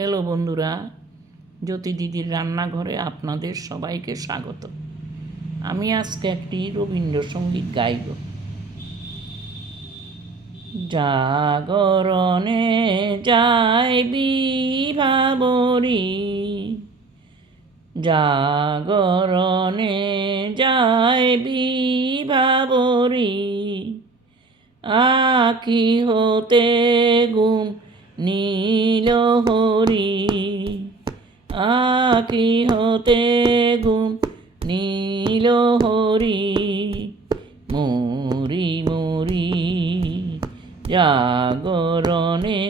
Hello বন্ধুরা, জ্যোতি দিদির রান্নাঘরে আপনাদের সবাইকে স্বাগত। আমি আজকে একটি রবীন্দ্রসঙ্গীত গাইব। জাগরণে যায় বিভাবরী, জাগরণে যায় বিভাবরী, আঁখি হতে ঘুম নীল হরি, আঁখি হতে ঘুম নীল হরি, মরি মরি জাগরণে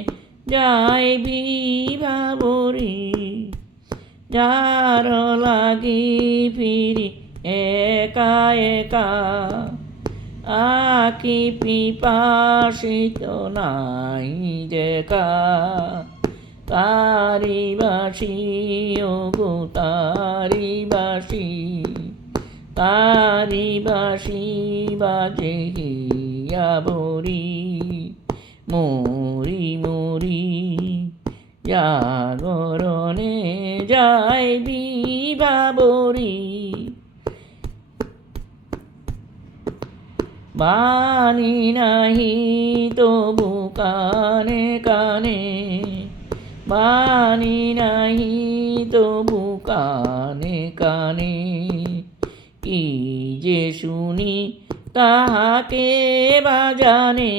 যায় বিভাবরী, যার লাগি ফিরি একা একা, আঁখি পিপাসিত নাই দেখা, তারি বাসি ও গো তারি বাসি, তারি বাসি বাজে হিয়া ভরি, মরি মরি জাগরণে যায় বিভাবরী। বাণী নাহি তবু কানে কানে, বাণী নাহি তবু কানে কানে, কি যে শুনি তাহাকে বাজানে,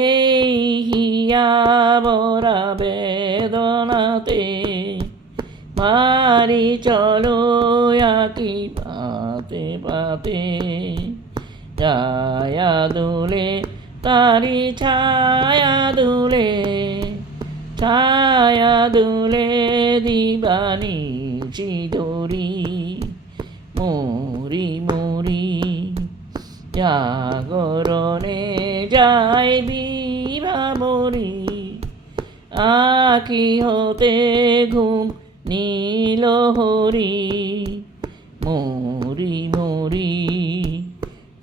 এই হিয়া ভরা বেদনাতে, মারি চলো আঁখি পাতে পাতে, ছায়া দুলে তারি ছায়া দুলে, ছায়া দুলে দিবানিশি ধরি, মরি মরি জাগরণে যায় বিভাবরী, আঁখি হতে ঘুম নীল হরি, মরি মরি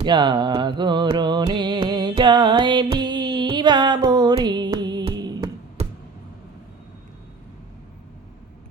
জাগরণে যায় বিভাবরী।